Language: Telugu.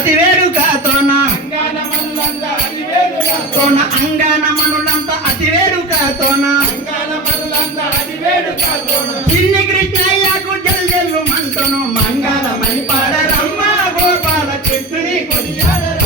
అతి వేడుకతోన అంగాన మనులంతా అతి వేడుకతోన చిన్ని కృష్ణయ్యకు జల్జల్లు మంటను మంగళమని పాడరమ్మ గోపాల కృష్ణుని కొనియాడరమ్మ